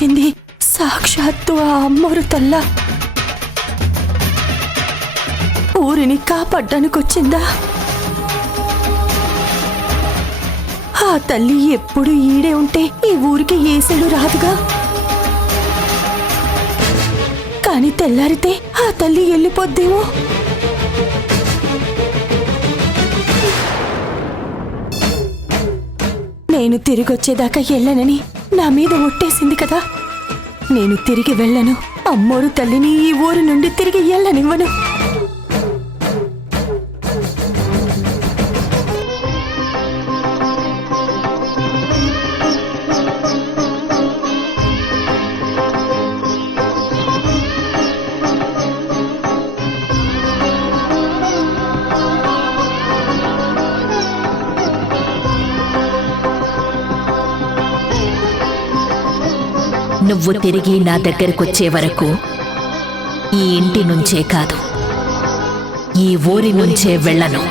వచ్చింది సాక్షాత్తు ఆ అమ్మోరు తల్ల. ఊరిని కాపాడ్డానికొచ్చిందా? ఆ తల్లి ఎప్పుడు ఈడే ఉంటే ఈ ఊరికి ఏసేడు రాదుగా. కాని తెల్లారితే ఆ తల్లి వెళ్ళిపోద్దేమో. నేను తిరిగొచ్చేదాకా వెళ్ళనని నా మీద ఒట్టేసింది కదా. నేను తిరిగి వెళ్ళను. అమ్మోరు తల్లిని ఈ ఊరు నుండి తిరిగి వెళ్ళనివ్వను. నువ్వు తిరిగి నా దగ్గరకొచ్చే వరకు ఈ ఇంటి నుంచే కాదు, ఈ ఊరి నుంచే వెళ్ళను.